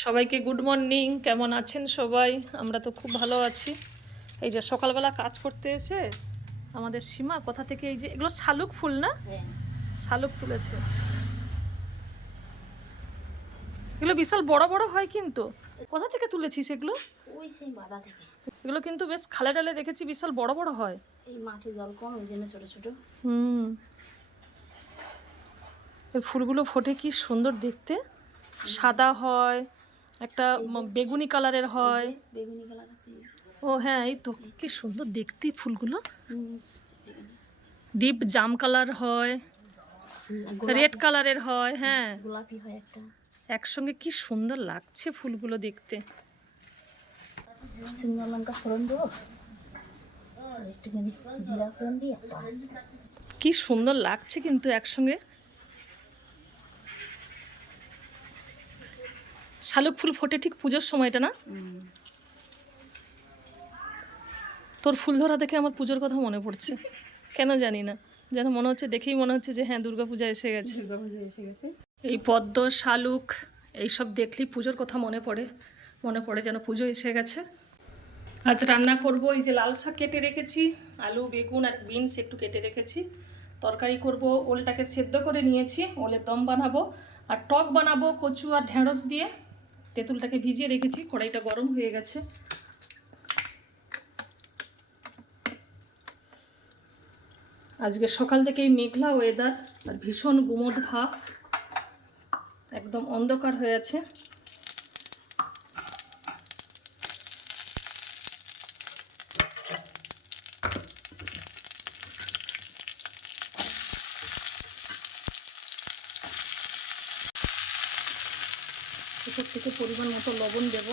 সবাইকে good morning. কেমন আছেন সবাই? আমরা তো খুব ভালো আছি। এই যে সকালবেলা কাজ করতে এসে আমাদের সীমা কোথা থেকে এই যে এগুলো শালুক ফুল না, শালুক তুলেছে। এগুলো বিশাল বড় বড় হয়, কিন্তু কোথা থেকে তুলেছিস এগুলো? ওই সেই বাধা থেকে। এগুলো কিন্তু বেশ খালে ডালে দেখেছি বিশাল বড় বড় হয়। এই মাঠে জল কম, ওই জন্য ছোট ছোট। এর ফুলগুলো ফোটে কি সুন্দর দেখতে, সাদা হয়, একটা বেগুনি কালারের হয়। বেগুনি কালার আছে। ও হ্যাঁ, এই তো কি সুন্দর দেখতে ফুলগুলো। ডিপ জাম কালার হয়, রেড কালারের হয়, হ্যাঁ গোলাপি হয় একটা। একসঙ্গে কি সুন্দর লাগছে ফুলগুলো দেখতে। সুন্দর লঙ্কা ফোড়ন দেবো, একটুখানি জিরা ফোড়ন দিয়ে। কি সুন্দর লাগছে কিন্তু একসঙ্গে। শালুক ফুল ফোটে ঠিক পুজোর সময়টা না? তোর ফুল ধরা দেখে আমার পুজোর কথা মনে পড়ছে, কেন জানি না, যেন মনে হচ্ছে, দেখেই মনে হচ্ছে যে হ্যাঁ দুর্গাপূজা এসে গেছে। দুর্গাপূজা এসে গেছে। এই পদ্ম, শালুক এইসব দেখলেই পুজোর কথা মনে পড়ে যেন পুজো এসে গেছে। আজ রান্না করব, এই যে লাল শাক কেটে রেখেছি, আলু বেগুন আর বিনস একটু কেটে রেখেছি। তরকারি করব, ওলটাকে সেদ্ধ করে নিয়েছি, ওলের দম বানাবো। আর টক বানাবো কচু আর ঢেঁড়স দিয়ে। তেঁতুলটাকে ভিজিয়ে রেখেছি, কড়াইটা গরম হয়ে গেছে। আজকে সকাল থেকেই মেঘলা ওয়েদার আর ভীষণ গুমোট ভাব, একদম অন্ধকার হয়ে আছে। উপর থেকে পরিমাণ মতো লবণ দেব।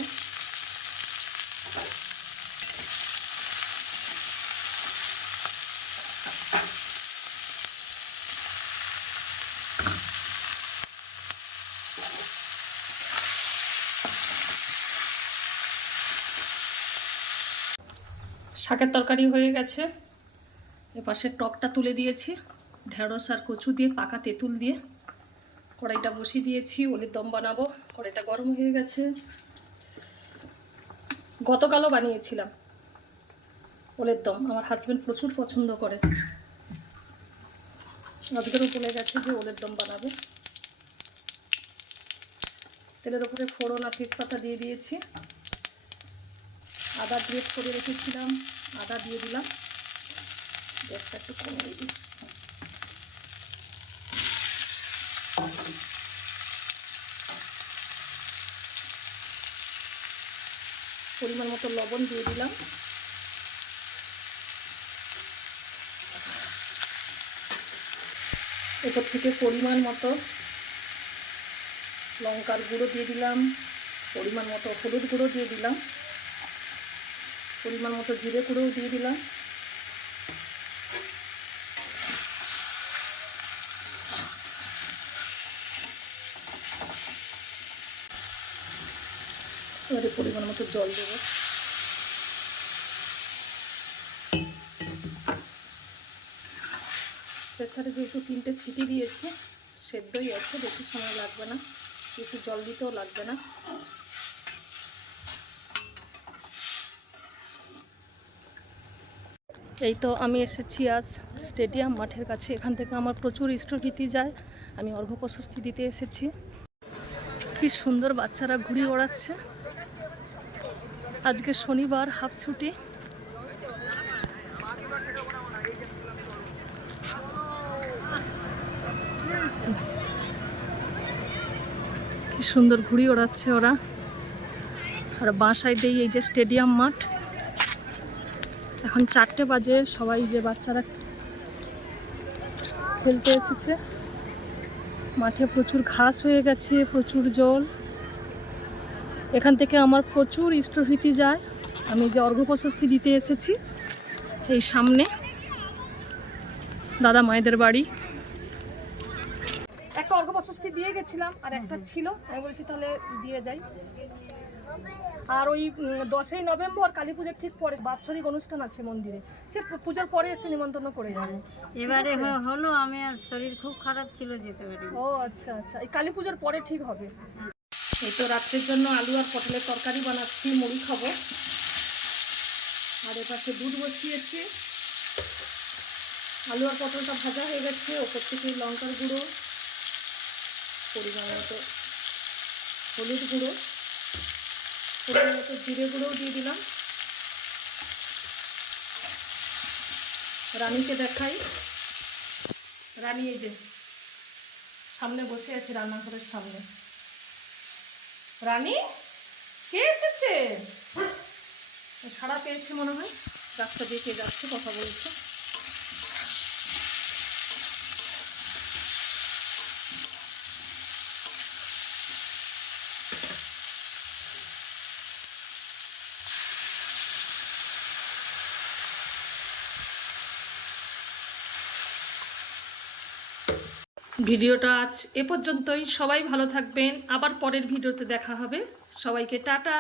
শাকের তরকারি হয়ে গেছে, এপাশে টকটা তুলে দিয়েছি, ঢেঁড়স আর কচু দিয়ে, পাকা তেঁতুল দিয়ে। কড়াইটা বসিয়ে দিয়েছি, ওলের দম বানাবো। কড়াইটা গরম হয়ে গেছে। গতকালও বানিয়েছিলাম ওলের দম, আমার হাজব্যান্ড প্রচুর পছন্দ করে। আজকেরও বলে গেছে যে ওলের দম বানাবো। তেলের উপরে ফোড়ন আর তেজপাতা দিয়ে দিয়েছি। আদা গ্রেট করে রেখেছিলাম, আদা দিয়ে দিলাম। গ্যাসটা একটু কমিয়ে দিই। পরিমাণ মতো লবণ দিয়ে দিলাম। এরপর থেকে পরিমাণ মতো লঙ্কার গুঁড়ো দিয়ে দিলাম, পরিমাণ মতো হলুদ গুঁড়ো দিয়ে দিলাম, পরিমাণ মতো জিরে গুঁড়োও দিয়ে দিলাম। এবারে পরিমাণ মতো জল দেবো। প্রেসারে যেহেতু 3টে সিটি দিয়েছি, সেদ্ধই আছে, বেশি সময় লাগবে না, বেশি জল দিতেও লাগবে না। এই তো আমি এসেছি আজ স্টেডিয়াম মাঠের কাছে। এখান থেকে আমার প্রচুর ইষ্টভীতি যায়, আমি অর্ঘ্য প্রশস্তি দিতে এসেছি। কি সুন্দর বাচ্চারা ঘুড়ি ওড়াচ্ছে। আজকে শনিবার, হাফ ছুটি। কি সুন্দর ঘুড়ি ওড়াচ্ছে ওরা। আর বাঁ সাইডেই এই যে স্টেডিয়াম মাঠ। এখন 4টে বাজে, সবাই যে বাচ্চারা খেলতে এসেছে। মাঠে প্রচুর ঘাস হয়ে গেছে, প্রচুর জল। এখান থেকে আমার প্রচুর ইষ্টভীতি যায়। আমি যে অর্ঘ্য প্রশস্তি দিতে এসেছি, এই সামনে দাদা মায়েদের বাড়ি। একটা অর্ঘ্য প্রশস্তি দিয়ে গেছিলাম, আর একটা ছিল, আমি বলছি তাহলে দিয়ে যাই। আর ওই 10ই নভেম্বর কালী পুজোর ঠিক পরে বাৎসরিক অনুষ্ঠান আছে মন্দিরে, সে পুজোর পরে এসে নিমন্ত্রণ করে যাবে। এবারে হলো, আমি আর শরীর খুব খারাপ ছিল, যেতে পারি। ও আচ্ছা আচ্ছা, এই কালী পুজোর পরে ঠিক হবে। এই তো রাত্রের জন্য আলু আর পটলের তরকারি বানাচ্ছি, মুড়ি খাবো। আর এপাশে দুধ বসিয়েছি। আলু আর পটলটা ভাজা হয়ে গেছে। ওপর থেকে লঙ্কার গুঁড়ো, পরিমাণ মতো হলুদ গুঁড়ো, পরিমাণ মতো জিরে গুঁড়োও দিয়ে দিলাম। রানীকে দেখাই। রানী এই যে সামনে বসে আছে, রান্নাঘরের সামনে। রানী, কে এসেছে? সাড়া পেয়েছে মনে হয়, রাস্তা দিয়ে কে যাচ্ছে, কথা বলছে। ভিডিওটা আজ এ পর্যন্তই। সবাই ভালো থাকবেন, আবার পরের ভিডিওতে দেখা হবে। সবাইকে টাটা।